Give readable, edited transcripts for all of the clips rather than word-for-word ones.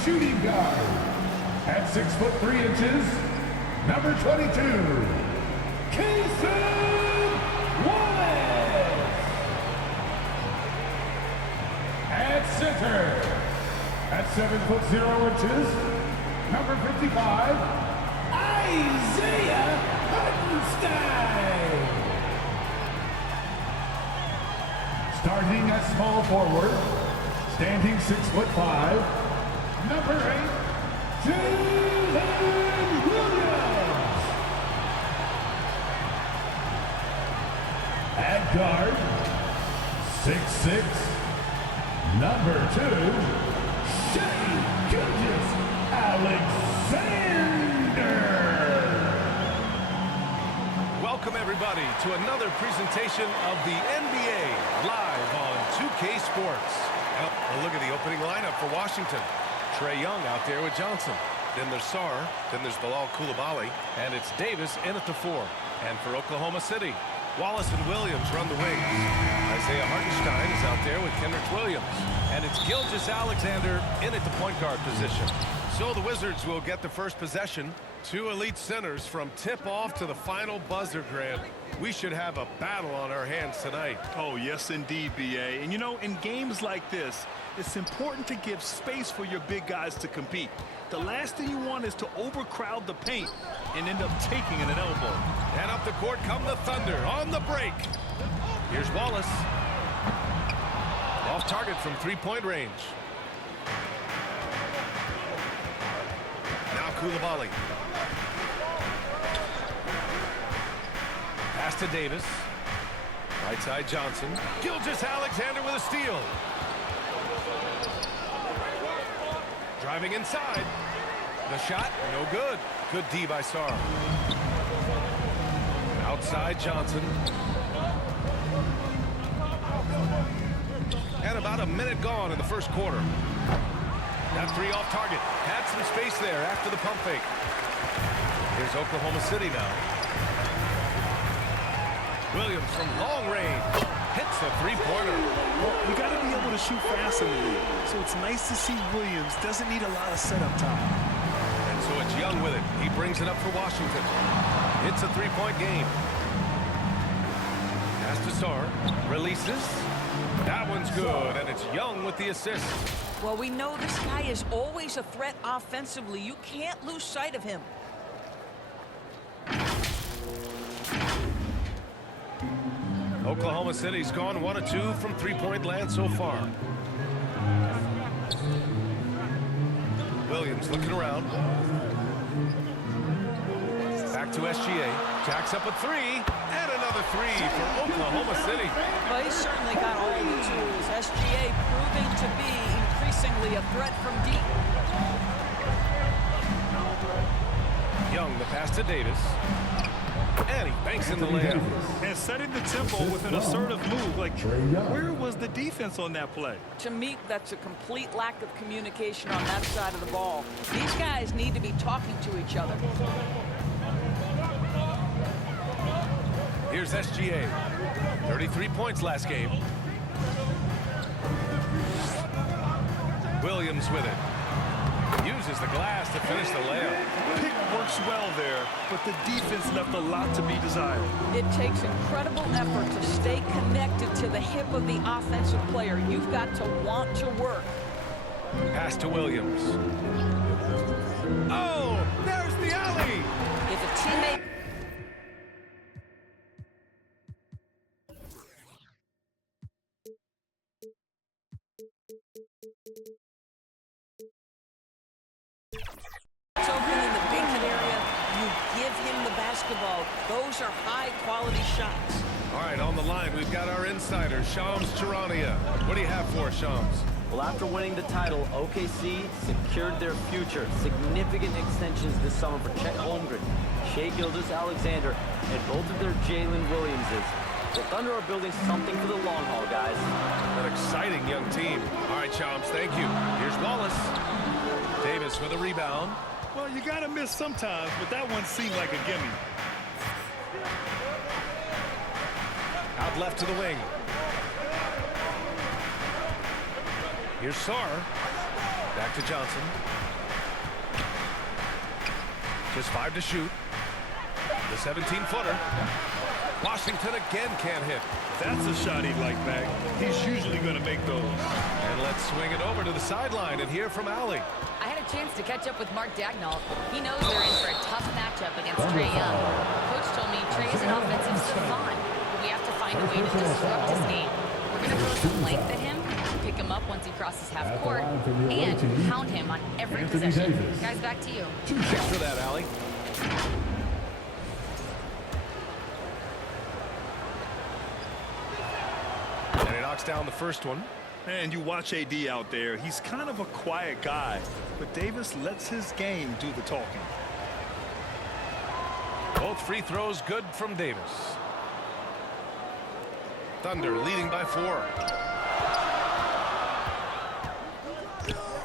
shooting guard. At 6 foot 3 inches, number 22, Casey Wallace. At center, at 7 foot 0 inches, number 55, Isaiah Hartenstein. Starting at small forward, standing 6 foot 5, number 8, Jalen Williams. At guard, 6'6", number 2, Shea Gilgeous-Alexander. Welcome everybody to another presentation of the NBA live on 2K Sports. Well, look at the opening lineup for Washington. Trae Young out there with Johnson. Then there's Sarr. Then there's Bilal Coulibaly. And it's Davis in at the 4. And for Oklahoma City, Wallace and Williams run the wings. Isaiah Hartenstein is out there with Kenrich Williams. And it's Gilgeous-Alexander in at the point guard position. So the Wizards will get the first possession. Two elite centers from tip-off to the final buzzer, Grant. We should have a battle on our hands tonight. Oh, yes, indeed, B.A. And, you know, in games like this, it's important to give space for your big guys to compete. The last thing you want is to overcrowd the paint and end up taking an elbow. And up the court come the Thunder on the break. Here's Wallace. Off target from three-point range. Now Coulibaly. Pass to Davis. Right side Johnson. Gilgeous-Alexander with a steal. Driving inside. The shot, no good. Good D by Sarr. Outside Johnson. And about a minute gone in the first quarter. That three off target. Had some space there after the pump fake. Here's Oklahoma City now. Williams from long range hits a three-pointer. Well, you got to be able to shoot fast in the league. So it's nice to see Williams doesn't need a lot of setup time. And so it's Young with it. He brings it up for Washington. It's a three-point game. Pass to Sarr. Releases. That one's good, and it's Young with the assist. Well, we know this guy is always a threat offensively. You can't lose sight of him. Oklahoma City's gone 1 of 2 from three-point land so far. Williams looking around. Back to SGA. Jacks up a three. And another three for Oklahoma City. Well, he's certainly got all the tools. SGA proving to be increasingly a threat from deep. Young, the pass to Davis. And he banks in the layup. And setting the tempo with an assertive move. Like, where was the defense on that play? To me, that's a complete lack of communication on that side of the ball. These guys need to be talking to each other. Here's SGA. 33 points last game. Williams with it. Uses the glass to finish the layup. Pick works well there, but the defense left a lot to be desired. It takes incredible effort to stay connected to the hip of the offensive player. You've got to want to work. Pass to Williams. Oh, there's the alley. If a teammate... It's open in the painted area. You give him the basketball. Those are high-quality shots. All right, on the line, we've got our insider, Shams Charania. What do you have for us, Shams? Well, after winning the title, OKC secured their future. Significant extensions this summer for Chet Holmgren, Shea Gilgeous-Alexander, and both of their Jalen Williamses. The Thunder are building something for the long haul, guys. An exciting young team. All right, Shams, thank you. Here's Wallace. Davis with a rebound. Well, you got to miss sometimes, but that one seemed like a gimme. Out left to the wing. Here's Sarr. Back to Johnson. Just 5 to shoot. The 17-footer. Washington again can't hit. That's a shot he'd like back. He's usually going to make those. And let's swing it over to the sideline and hear from Allie. I had a chance to catch up with Mark Dagnall. He knows they're in for a tough matchup against Trae Young. Coach told me Trae is an offensive savant. We have to find a way to disrupt his game. We're going to throw some length at him, pick him up once he crosses half court, and pound him on every possession. Guys, back to you. Thanks for that, Allie. And he knocks down the first one. And you watch AD out there. He's kind of a quiet guy, but Davis lets his game do the talking. Both free throws good from Davis. Thunder leading by 4.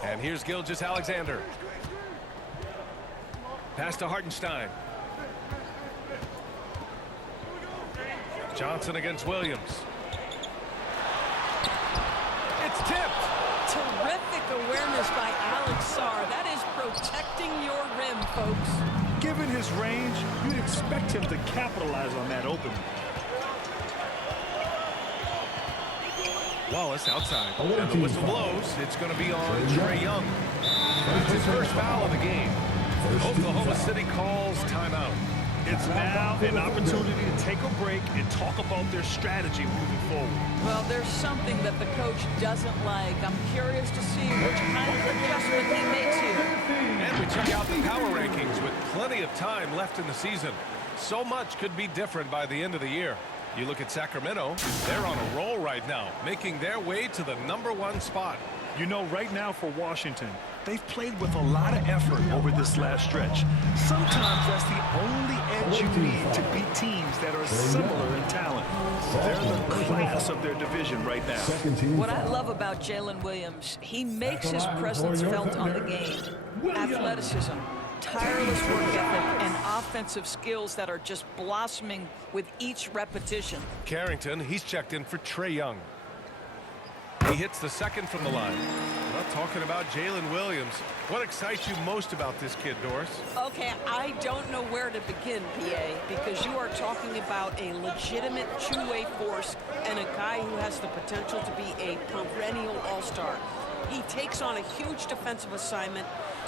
And here's Gilgeous-Alexander. Pass to Hartenstein. Johnson against Williams. It's tipped. Terrific awareness by Alex Sarr. That is protecting your rim, folks. Given his range, you'd expect him to capitalize on that opening. Wallace outside. And the whistle blows. It's going to be on Trae Young. That's his first foul of the game. Oklahoma City calls timeout. It's now an opportunity to take a break and talk about their strategy moving forward. Well, there's something that the coach doesn't like. I'm curious to see which kind of adjustment he makes here. And we check out the power rankings with plenty of time left in the season. So much could be different by the end of the year. You look at Sacramento, they're on a roll right now, making their way to the #1 spot. You know, right now for Washington, they've played with a lot of effort over this last stretch. Sometimes that's the only edge you need to beat teams that are similar in talent. They're the class of their division right now. What I love about Jalen Williams, he makes his presence felt on the game. Athleticism, tireless work ethic, and offensive skills that are just blossoming with each repetition. Carrington, he's checked in for Trae Young. He hits the second from the line. We're not talking about Jalen Williams. What excites you most about this kid, Doris? Okay, I don't know where to begin, PA, because you are talking about a legitimate two-way force and a guy who has the potential to be a perennial all-star. He takes on a huge defensive assignment.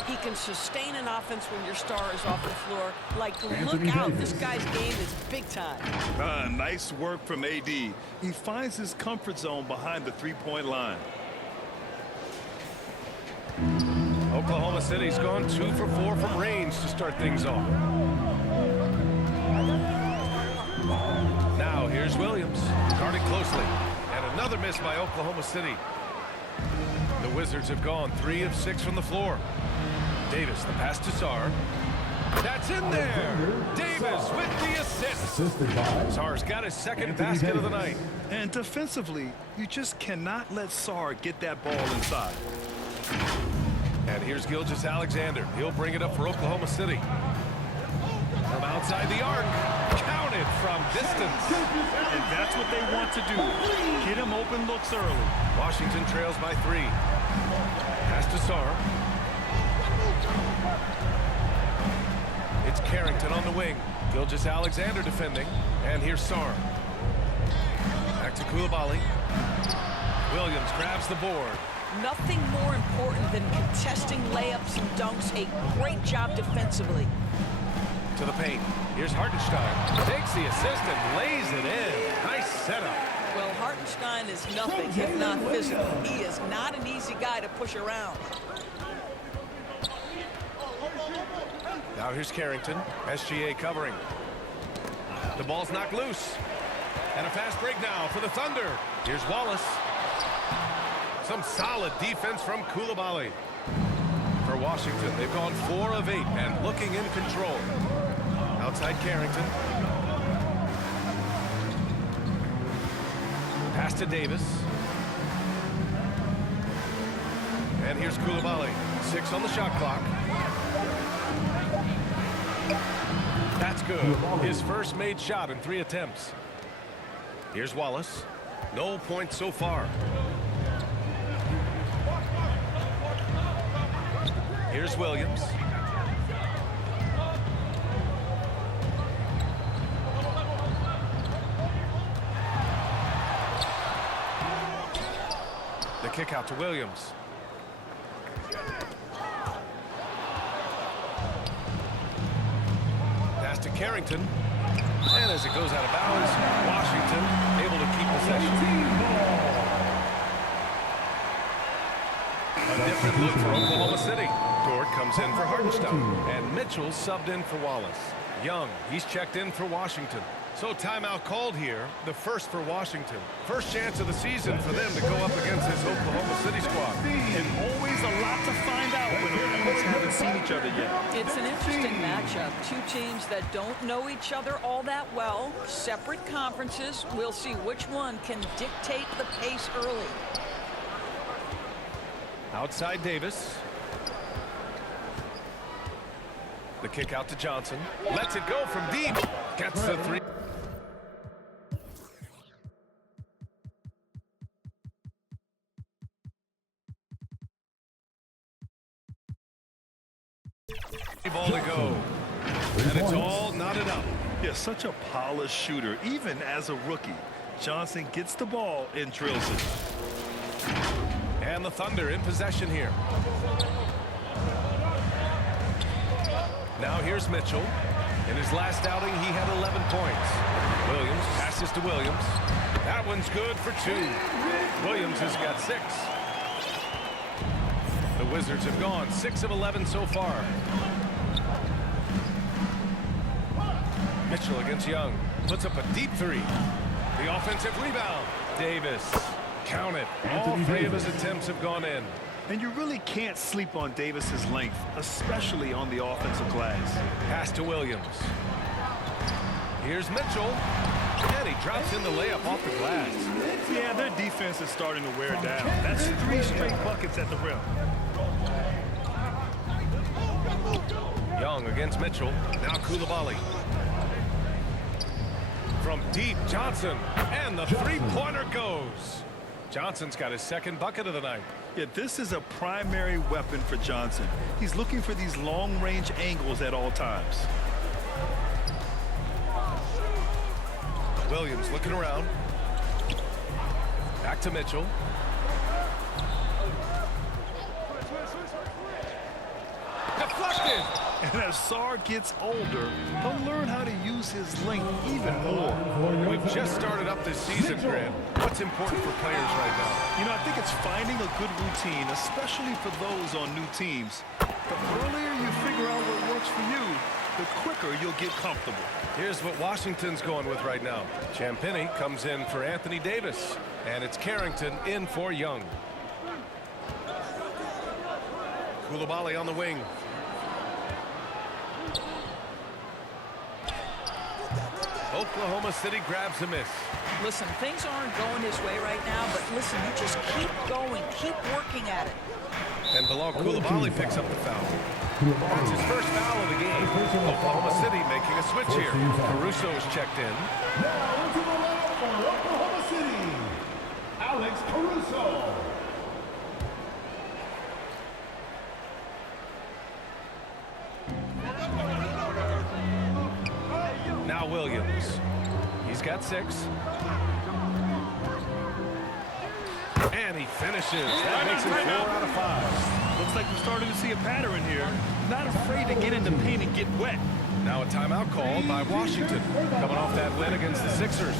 He can sustain an offense when your star is off the floor. Like, look out, this guy's game is big time. Nice work from AD. He finds his comfort zone behind the three-point line. Oklahoma City's gone 2 for 4 from range to start things off. Now here's Williams, guarded closely. And another miss by Oklahoma City. The Wizards have gone 3 of 6 from the floor. Davis, the pass to Sarr. That's in there. Davis with the assist. Sarr's got his second basket of the night. And defensively, you just cannot let Sarr get that ball inside. And here's Gilgeous-Alexander. He'll bring it up for Oklahoma City. From outside the arc. Counted from distance. And that's what they want to do. Get him open looks early. Washington trails by 3. Pass to Sarr. It's Carrington on the wing. Gilgeous-Alexander defending. And here's Sarr. Back to Coulibaly. Williams grabs the board. Nothing more important than contesting layups and dunks. A great job defensively. To the paint. Here's Hartenstein. Takes the assist and lays it in. Nice setup. Well, Hartenstein is nothing if not physical. He is not an easy guy to push around. Now here's Carrington. SGA covering. The ball's knocked loose. And a fast break now for the Thunder. Here's Wallace. Some solid defense from Coulibaly. For Washington, they've gone 4 of 8 and looking in control. Outside Carrington. Pass to Davis. And here's Coulibaly. 6 on the shot clock. That's good. His first made shot in 3 attempts. Here's Wallace. No points so far. Here's Williams. The kick out to Williams. Pass to Carrington. And as it goes out of bounds, Washington able to keep possession. A different look for Oklahoma City. Dort comes in for Hartenstein. And Mitchell subbed in for Wallace. Young, he's checked in for Washington. So timeout called here, the first for Washington. First chance of the season for them to go up against this Oklahoma City squad. And always a lot to find out when opponents haven't seen each other yet. It's an interesting matchup. Two teams that don't know each other all that well. Separate conferences. We'll see which one can dictate the pace early. Outside Davis. The kick out to Johnson. Lets it go from deep. Gets the three. Ball to go. And it's all knotted up. Yeah, such a polished shooter, even as a rookie. Johnson gets the ball and drills it. And the Thunder in possession here. Now here's Mitchell. In his last outing, he had 11 points. Williams passes to Williams. That one's good for 2. Williams has got 6. The Wizards have gone 6 of 11 so far. Mitchell against Young. Puts up a deep 3. The offensive rebound. Davis. Count it. All 3 of his attempts have gone in. And you really can't sleep on Davis's length, especially on the offensive glass. Pass to Williams. Here's Mitchell. And he drops in the layup off the glass. Yeah, their defense is starting to wear down. That's 3 straight buckets at the rim. Young against Mitchell. Now Coulibaly. From deep, Johnson. And the three-pointer goes. Johnson's got his second bucket of the night. Yeah, this is a primary weapon for Johnson. He's looking for these long-range angles at all times. Williams looking around. Back to Mitchell. Deflected. And as Sarr gets older, he'll learn how to use his length even more. We've just started up this season, Grant. What's important for players right now? You know, I think it's finding a good routine, especially for those on new teams. The earlier you figure out what works for you, the quicker you'll get comfortable. Here's what Washington's going with right now. Champagnie comes in for Anthony Davis. And it's Carrington in for Young. Coulibaly on the wing. Oklahoma City grabs a miss. Listen, things aren't going his way right now, but listen, you just keep going, keep working at it. And Bilal Coulibaly picks up the foul. That's his first foul of the game. Oklahoma City making a switch here. Caruso is checked in. Now into the line for Oklahoma City, Alex Caruso. Now Williams. He's got 6. And he finishes. That makes it 4 out of 5. Looks like we're starting to see a pattern here. Not afraid to get in the paint and get wet. Now a timeout called by Washington. Coming off that win against the Sixers.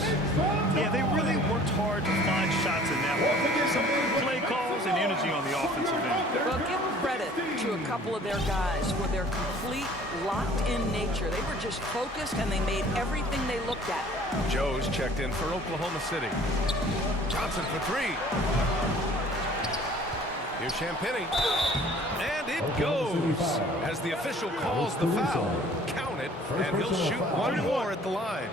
Yeah, they really worked hard to find shots in that one. Some good play calls and energy on the offensive end. Well, give credit to a couple of their guys for their complete locked-in nature. They were just focused and they made everything they looked at. Joe's checked in for Oklahoma City. Johnson for 3. Here's Champagnie. And it goes as the official calls the foul. Count it, and he'll shoot one more at the line.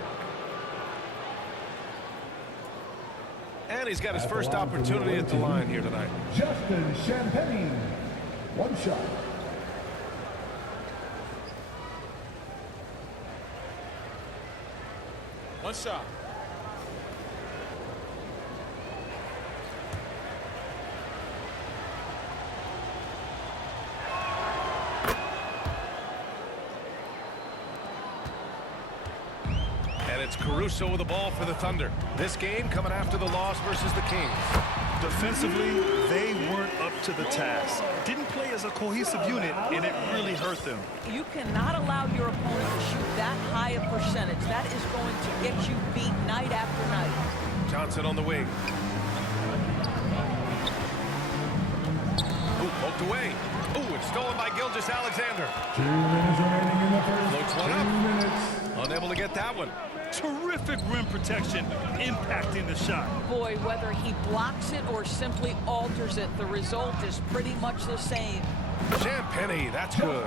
And he's got his first opportunity at the line here tonight. Justin Champagnie, 1 shot. One shot. Caruso with the ball for the Thunder. This game coming after the loss versus the Kings. Defensively, they weren't up to the task. Didn't play as a cohesive unit, and it really hurt them. You cannot allow your opponent to shoot that high a percentage. That is going to get you beat night after night. Johnson on the wing. Ooh, poked away. Ooh, it's stolen by Gilgeous-Alexander. 2 minutes remaining in the first. Floats one 2 up. minutes. Unable to get that one. Terrific rim protection, impacting the shot. Boy, whether he blocks it or simply alters it, the result is pretty much the same. Champagny, that's good.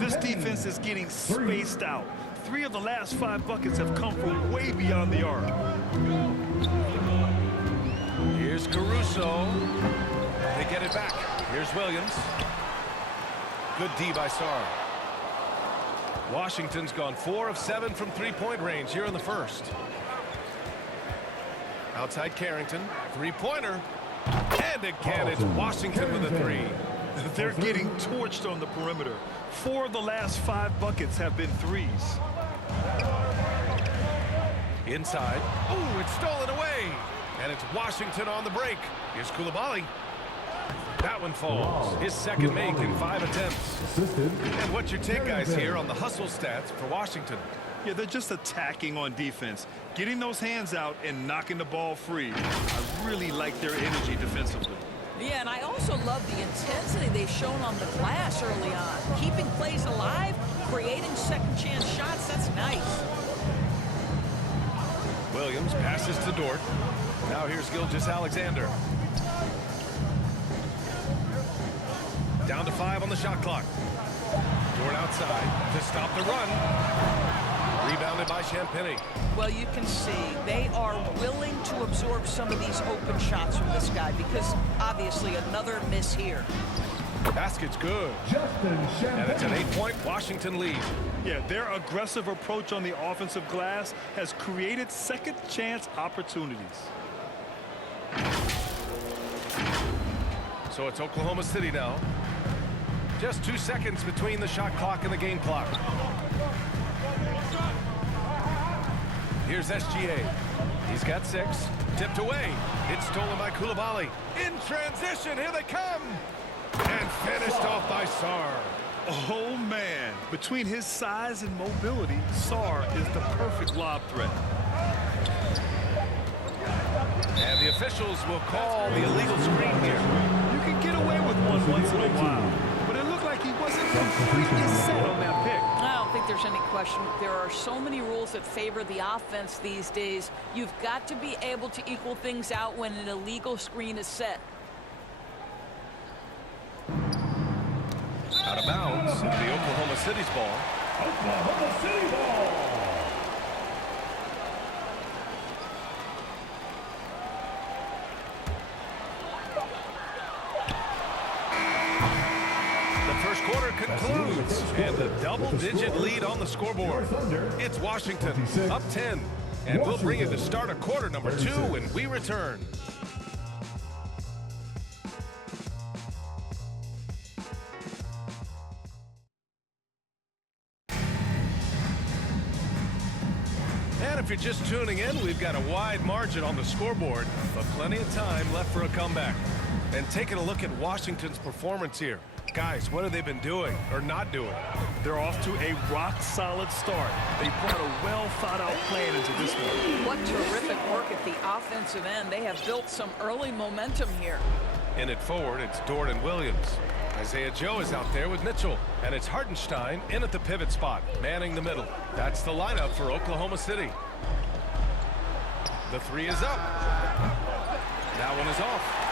This defense is getting spaced out. 3 of the last 5 buckets have come from way beyond the arc. Here's Caruso. They get it back. Here's Williams. Good D by Sarr. Washington's gone 4 of 7 from three-point range here in the first. Outside Carrington. Three-pointer. And again, it's Washington with a 3. They're getting torched on the perimeter. 4 of the last 5 buckets have been threes. Inside. Ooh, it's stolen away. And it's Washington on the break. Here's Coulibaly. That one falls. His second make in 5 attempts. And what's your take, guys, here on the hustle stats for Washington? Yeah, they're just attacking on defense, getting those hands out and knocking the ball free. I really like their energy defensively. Yeah, and I also love the intensity they've shown on the glass early on. Keeping plays alive, creating second chance shots, that's nice. Williams passes to Dort. Now here's Gilgeous-Alexander. Down to 5 on the shot clock. Dort outside to stop the run. Rebounded by Champagny. Well, you can see they are willing to absorb some of these open shots from this guy because obviously another miss here. Basket's good. And it's an 8-point Washington lead. Yeah, their aggressive approach on the offensive glass has created second chance opportunities. So it's Oklahoma City now. Just 2 seconds between the shot clock and the game clock. Here's SGA. He's got 6. Tipped away. It's stolen by Coulibaly. In transition, here they come. And finished off by Sarr. Oh, man. Between his size and mobility, Sarr is the perfect lob threat. And the officials will call the illegal screen here. You can get away with one once in a while, but it looked like he wasn't completely set on that pick. I don't think there's any question. There are so many rules that favor the offense these days. You've got to be able to equal things out when an illegal screen is set. Out of bounds, the Oklahoma City's ball. Oklahoma City ball. Quarter concludes, and a double-digit lead on the scoreboard. It's Washington up 10, and we'll bring you to start of quarter number 2 when we return. And if you're just tuning in, we've got a wide margin on the scoreboard, but plenty of time left for a comeback. And taking a look at Washington's performance here. Guys, what have they been doing or not doing? They're off to a rock-solid start. They brought a well-thought-out plan into this one. What terrific work at the offensive end. They have built some early momentum here. In it forward, it's Dort and Williams. Isaiah Joe is out there with Mitchell. And it's Hartenstein in at the pivot spot, manning the middle. That's the lineup for Oklahoma City. The 3 is up. That one is off.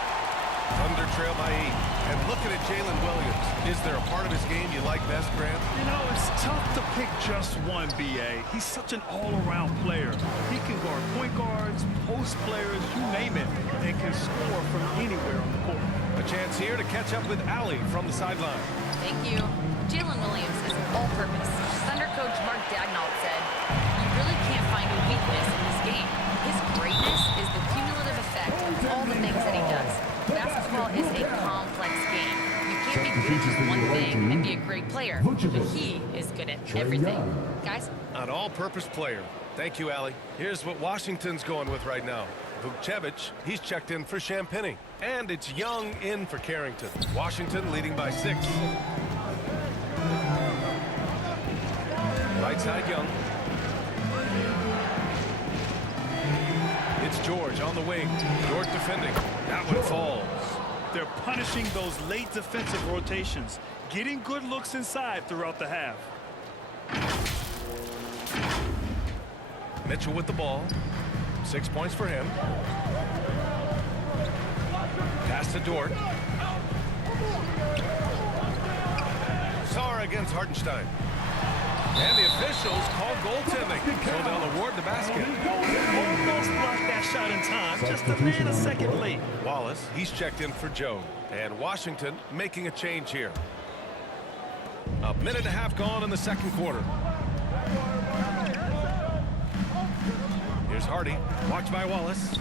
Thunder trail by 8. And looking at Jalen Williams, is there a part of his game you like best, Grant? You know, it's tough to pick just one, B.A. He's such an all-around player. He can guard point guards, post players, you name it, and can score from anywhere on the court. A chance here to catch up with Allie from the sideline. Thank you. Jalen Williams is all-purpose. Thunder coach Mark Daignault said, "You really can't find a weakness in this game. His greatness is the cumulative effect of all the things that he does. Basketball is a complex game. You can't be good at just one thing and be a great player, but he is good at everything." Guys? An all-purpose player. Thank you, Allie. Here's what Washington's going with right now. Vukcevic, he's checked in for Champagny. And it's Young in for Carrington. Washington leading by 6. Right side, Young. It's George on the wing. George defending. That one falls. They're punishing those late defensive rotations, getting good looks inside throughout the half. Mitchell with the ball. 6 points for him. Pass to Dort. Saar against Hartenstein. And the officials call goaltending, so they'll award the basket. Almost blocked that shot in time, just a man a second late. Wallace, he's checked in for Joe. And Washington making a change here. A minute and a half gone in the second quarter. Here's Hardy, watched by Wallace.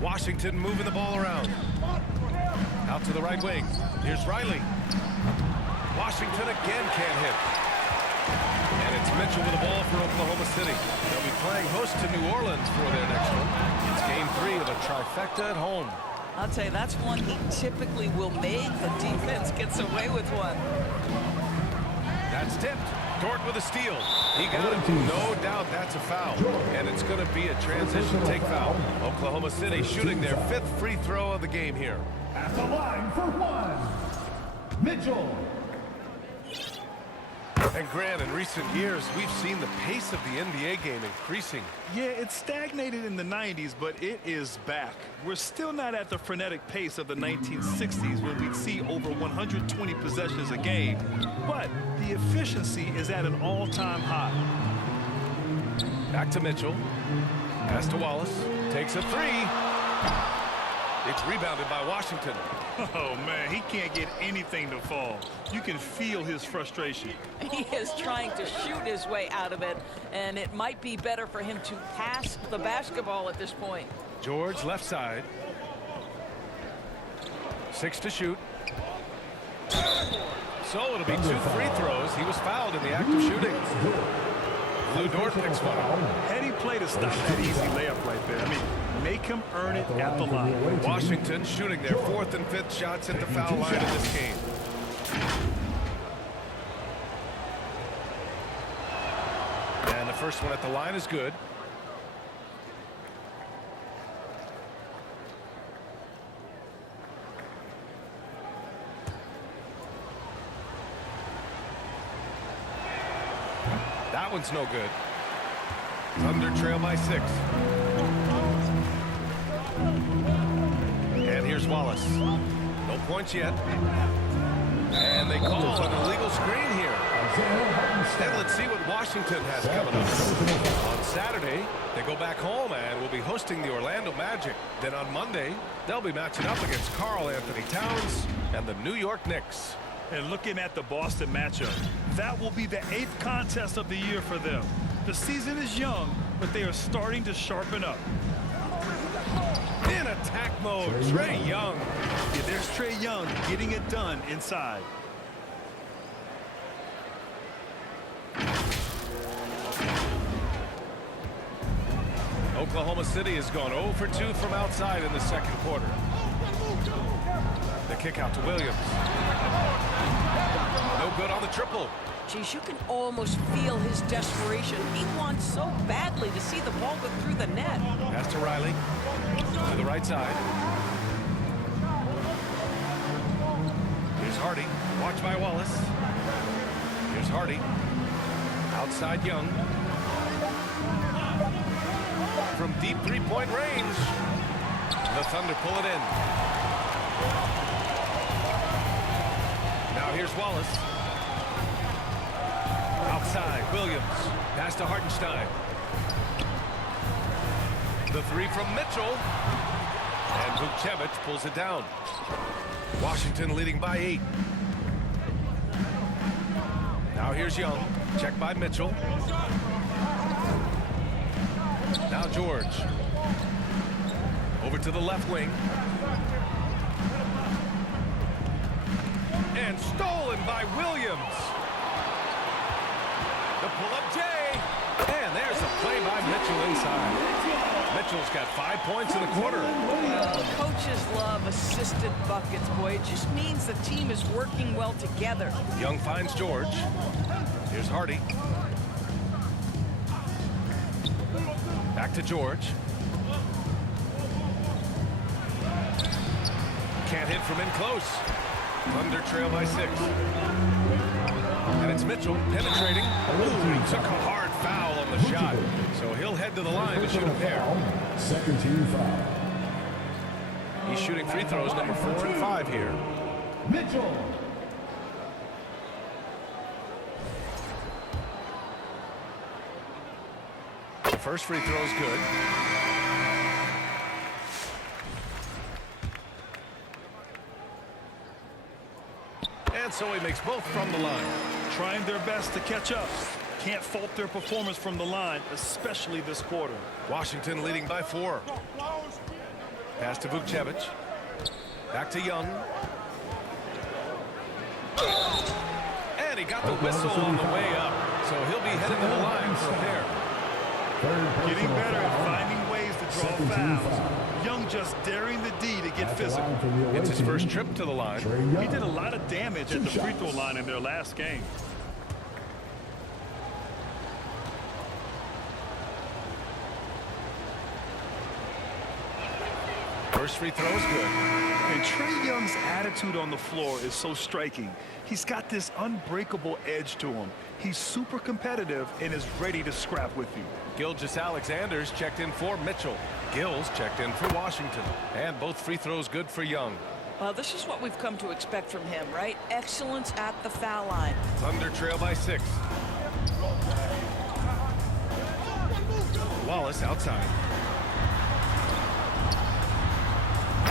Washington moving the ball around. Out to the right wing. Here's Riley. Washington again can't hit. And it's Mitchell with the ball for Oklahoma City. They'll be playing host to New Orleans for their next one. It's game 3 of a trifecta at home. I'll tell you, that's one he typically will make. The defense gets away with one. That's tipped. Dort with a steal. He got it. No doubt that's a foul. And it's going to be a transition take foul. Oklahoma City shooting their 5th free throw of the game here. At the line for 1, Mitchell. And Grant, in recent years, we've seen the pace of the NBA game increasing. Yeah, it stagnated in the 90s, but it is back. We're still not at the frenetic pace of the 1960s when we'd see over 120 possessions a game, but the efficiency is at an all-time high. Back to Mitchell. Pass to Wallace. Takes a 3. It's rebounded by Washington. Oh, man, he can't get anything to fall. You can feel his frustration. He is trying to shoot his way out of it, and it might be better for him to pass the basketball at this point. George left side. 6 to shoot. So it'll be 2 free throws. He was fouled in the act of shooting. Lou Dort picks one up. Heady play to stop that easy layup right there. I mean, make him earn it at the line. Washington shooting their 4th and 5th shots at the foul line in this game. And the first one at the line is good. That one's no good. Thunder trail by 6. And here's Wallace. No points yet. And they call an illegal screen here. And let's see what Washington has coming up. On Saturday, they go back home and will be hosting the Orlando Magic. Then on Monday, they'll be matching up against Karl Anthony Towns and the New York Knicks. And looking at the Boston matchup, that will be the 8th contest of the year for them. The season is young, but they are starting to sharpen up. In attack mode, Trae Young. Yeah, there's Trae Young getting it done inside. Oklahoma City has gone 0 for 2 from outside in the second quarter. The kick out to Williams. No good on the triple. Geez, you can almost feel his desperation. He wants so badly to see the ball go through the net. Pass to Riley. To the right side. Here's Hardy. Watched by Wallace. Here's Hardy. Outside Young. From deep three-point range. The Thunder pull it in. Now here's Wallace. Outside, Williams. Pass to Hartenstein. The 3 from Mitchell. And Vukcevic pulls it down. Washington leading by 8. Now here's Young. Checked by Mitchell. Now George. Over to the left wing. And stolen by Williams. The pull-up J. And there's a play by Mitchell inside. Mitchell's got 5 points in the quarter. Coaches love assisted buckets, boy. It just means the team is working well together. Young finds George. Here's Hardy. Back to George. Can't hit from in close. Thunder trail by 6. And it's Mitchell penetrating. Ooh, he took a hard foul on the shot. So he'll head to the line to shoot a pair. Second team foul. He's shooting free throws number 4 and 5 here. Mitchell. The first free throw is good. And so he makes both from the line. Trying their best to catch up. Can't fault their performance from the line, especially this quarter. Washington leading by 4. Pass to Vukcevic. Back to Young. And he got the whistle on the way up. So he'll be headed to the line for a pair. Getting better at finding ways to draw fouls. Young just daring the D to get physical. It's his first trip to the line. He did a lot of damage at the free throw line in their last game. First free throw is good. And Trae Young's attitude on the floor is so striking. He's got this unbreakable edge to him. He's super competitive and is ready to scrap with you. Gilgeous-Alexander's checked in for Mitchell. Gills checked in for Washington. And both free throws good for Young. This is what we've come to expect from him, right? Excellence at the foul line. Thunder trail by 6. Wallace outside.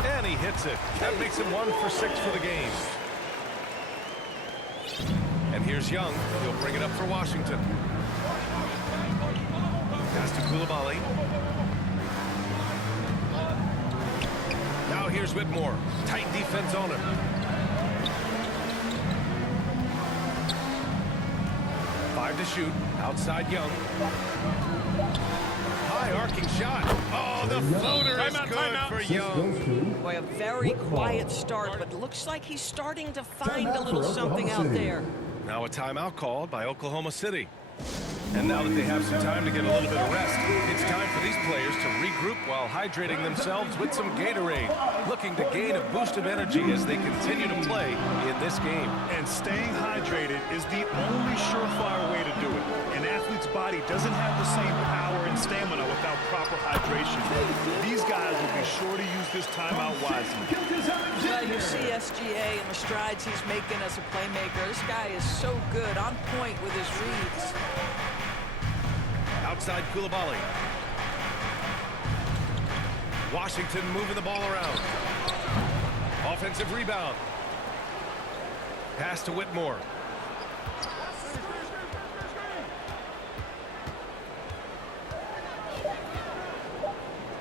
And he hits it. That makes him 1 for 6 for the game. And here's Young. He'll bring it up for Washington. Pass to Coulibaly. Now here's Whitmore. Tight defense on him. 5 to shoot. Outside Young. High arcing shot. Oh, the floater is good for Young. Boy, a very quiet start, but looks like he's starting to find a little something out there. Now a timeout called by Oklahoma City. And now that they have some time to get a little bit of rest, it's time for these players to regroup while hydrating themselves with some Gatorade, looking to gain a boost of energy as they continue to play in this game. And staying hydrated is the only surefire way to do it. An athlete's body doesn't have the same power and stamina without proper hydration. These guys will be sure to use this timeout wisely. Well, you see SGA and the strides he's making as a playmaker. This guy is so good, on point with his reads. Outside Coulibaly. Washington moving the ball around. Offensive rebound. Pass to Whitmore.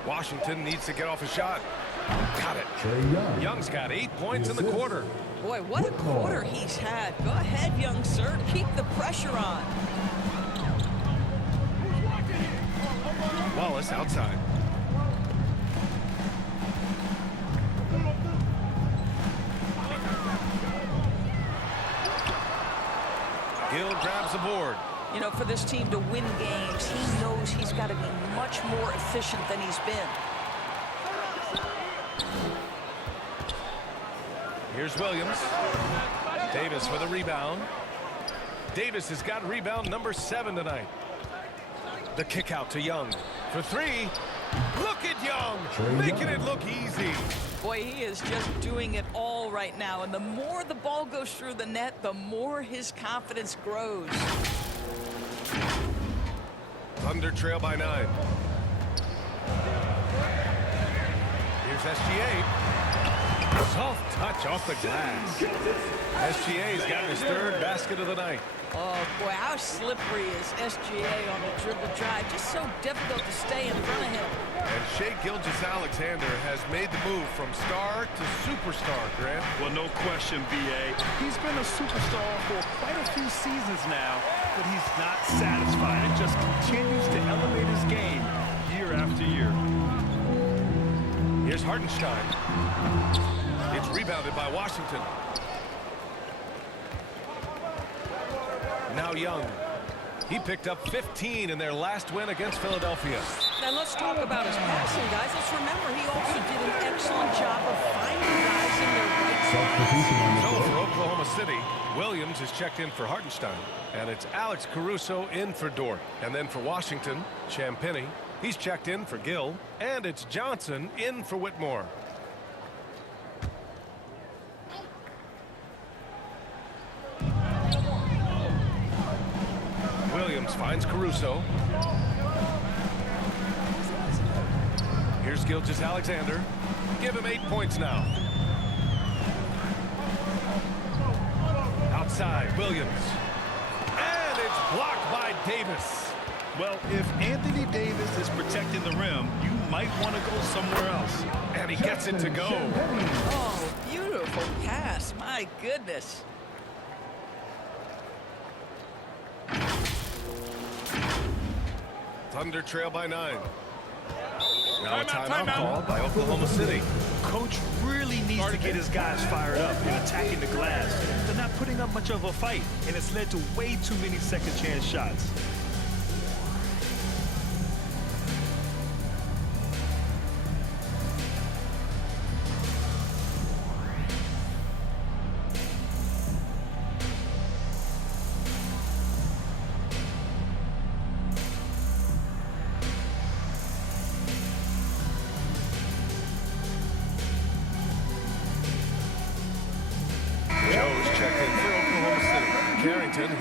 Washington needs to get off a shot. Got it. Young's got 8 points in the quarter. Boy, what a quarter he's had. Go ahead, young sir. Keep the pressure on. Wallace outside. Gill grabs the board. You know, for this team to win games, he knows he's got to be much more efficient than he's been. Here's Williams. Davis with a rebound. Davis has got rebound number 7 tonight. The kick out to Young for 3. Look at Young making it look easy. Boy, he is just doing it all right now. And the more the ball goes through the net, the more his confidence grows. Thunder trail by 9. Here's SGA. Soft touch off the glass. SGA's gotten his 3rd basket of the night. Oh, boy, how slippery is SGA on the dribble drive. Just so difficult to stay in front of him. And Shai Gilgeous-Alexander has made the move from star to superstar, Grant. Well, no question, B.A. He's been a superstar for quite a few seasons now, but he's not satisfied and just continues to elevate his game year after year. Here's Hartenstein. It's rebounded by Washington. Now Young. He picked up 15 in their last win against Philadelphia. Now let's talk about his passing, guys. Let's remember he also did an excellent job of finding guys in their right spots. So for Oklahoma City, Williams is checked in for Hartenstein. And it's Alex Caruso in for Dort. And then for Washington, Champagnie. He's checked in for Gill. And it's Johnson in for Whitmore. Williams finds Caruso. Here's Gilgeous-Alexander. Give him 8 points now. Outside, Williams. And it's blocked by Davis. Well, if Anthony Davis is protecting the rim, you might want to go somewhere else. And he gets it to go. Oh, beautiful pass. My goodness. Thunder trail by 9. Now a timeout called by Oklahoma City. Coach really needs to get his guys fired up and attacking the glass. They're not putting up much of a fight, and it's led to way too many second chance shots.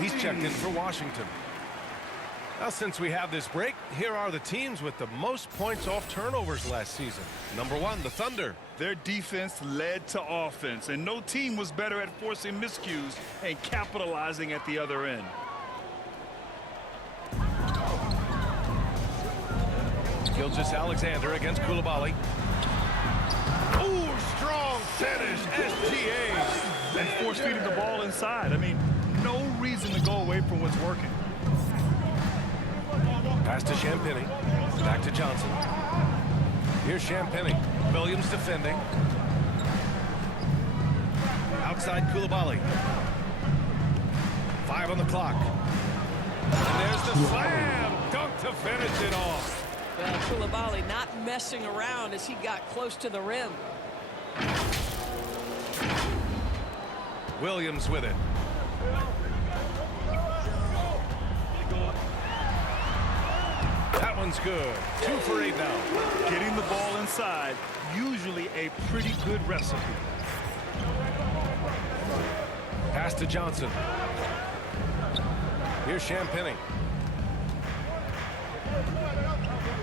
He's checked in for Washington. Now, since we have this break, here are the teams with the most points off turnovers last season. Number 1, the Thunder. Their defense led to offense, and no team was better at forcing miscues and capitalizing at the other end. Gilgeous-Alexander against Coulibaly. Ooh, strong finish, SGA. And force-feeding the ball inside. I mean, no reason to go away from what's working. Pass to Champagnie. Back to Johnson. Here's Champagnie. Williams defending. Outside Coulibaly. 5 on the clock. And there's the slam. Dunk to finish it off. Well, Coulibaly not messing around as he got close to the rim. Williams with it. That one's good. 2 for 8 now. Getting the ball inside, usually a pretty good recipe. Pass to Johnson. Here's Champagnie.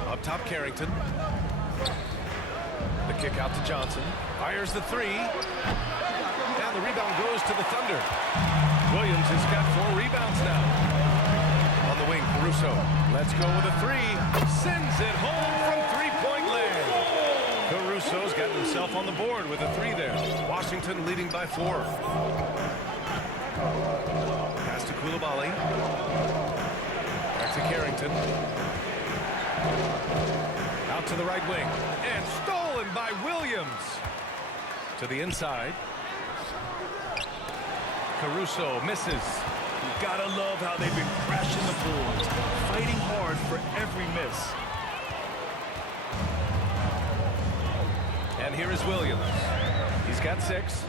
Up top, Carrington. The kick out to Johnson. Fires the 3. And the rebound goes to the Thunder. Williams has got 4 rebounds now. On the wing, Caruso. Let's go with a 3. Sends it home from three-point land. Caruso's got himself on the board with a 3 there. Washington leading by 4. Pass to Coulibaly. Back to Carrington. Out to the right wing. And stolen by Williams. To the inside. Caruso misses. You gotta love how they've been crashing the boards, fighting hard for every miss. And here is Williams. He's got 6.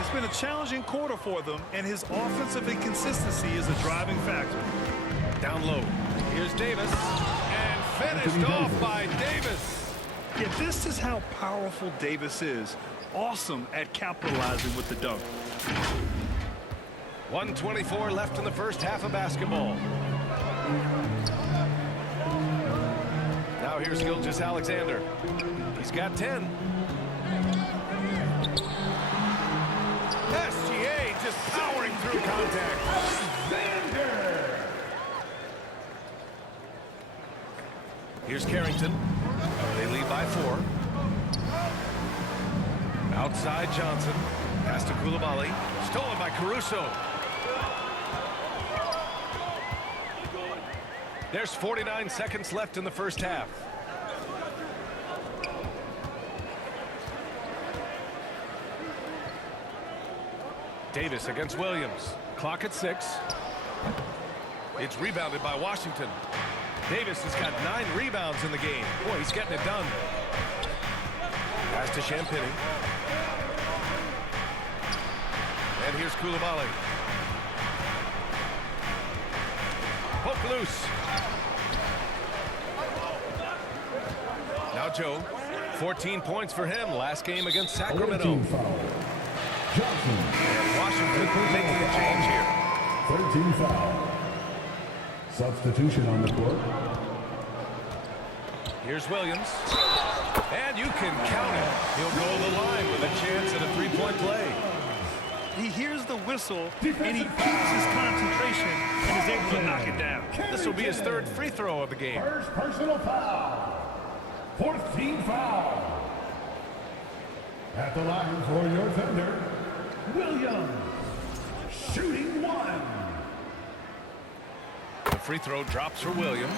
It's been a challenging quarter for them, and his offensive inconsistency is a driving factor. Down low. Here's Davis. And finished off by Davis. Yeah, this is how powerful Davis is. Awesome at capitalizing with the dunk. 1:24 left in the first half of basketball. Now here's Gilgeous-Alexander. He's got 10. SGA just powering through contact. Here's Carrington. They lead by 4. Outside Johnson. Pass to Koulibaly. Stolen by Caruso. There's 49 seconds left in the first half. Davis against Williams. Clock at 6. It's rebounded by Washington. Davis has got 9 rebounds in the game. Boy, he's getting it done. Pass to Champagny. And here's Koulibaly. Poke loose. Now Joe. 14 points for him last game against Sacramento. Johnson. And Washington making a change here. 13 foul. Substitution on the court. Here's Williams. And you can count it. He'll go to the line with a chance at a 3-point play. He hears the whistle, and he keeps his concentration and is able to knock it down. This will be his 3rd free throw of the game. First personal foul. 4th team foul. At the line for your Thunder, Williams. Shooting 1. The free throw drops for Williams.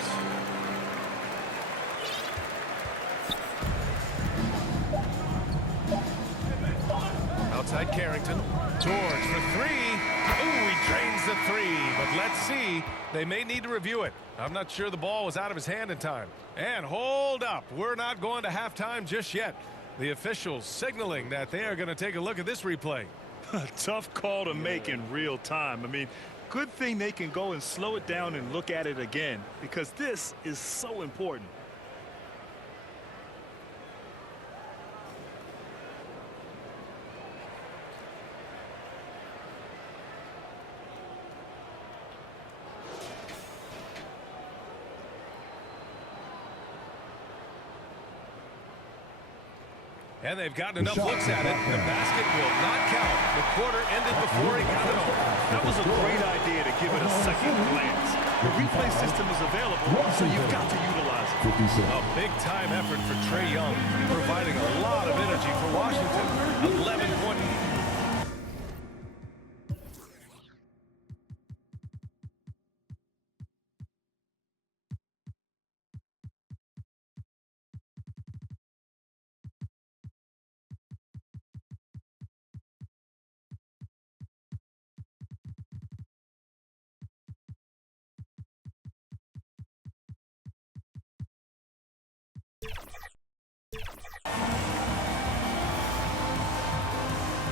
Outside Carrington. George for 3. Ooh, he drains the 3. But let's see. They may need to review it. I'm not sure the ball was out of his hand in time. And hold up. We're not going to halftime just yet. The officials signaling that they are going to take a look at this replay. Tough call to make in real time. I mean, good thing they can go and slow it down and look at it again, because this is so important. And they've gotten enough looks at it. The basket will not count. The quarter ended before he got it all. That was a great idea to give it a second glance. The replay system is available, so you've got to utilize it. A big-time effort for Trae Young, providing a lot of energy for Washington. 11 points.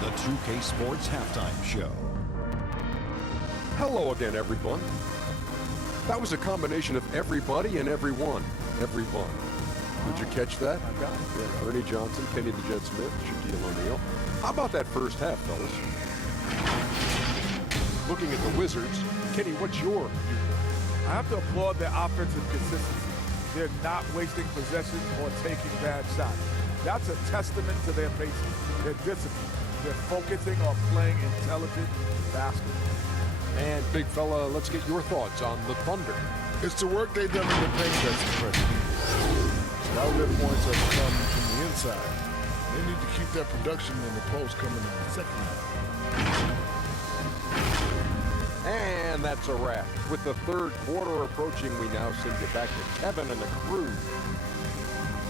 The 2K Sports Halftime Show. Hello again, everyone. That was a combination of everybody and everyone. Everyone. Did you catch that? I got it. Yeah, Ernie Johnson, Kenny the Jet Smith, Shaquille O'Neal. How about that first half, fellas? Looking at the Wizards, Kenny, what's your viewpoint? I have to applaud their offensive consistency. They're not wasting possessions or taking bad shots. That's a testament to their basics, their discipline. They're focusing on playing intelligent basketball. And big fella, let's get your thoughts on the Thunder. It's the work they've done in the paint that's impressive. A lot of their points have come from the inside. They need to keep that production in the post coming in the second half. And that's a wrap. With the third quarter approaching, we now send you back to Kevin and the crew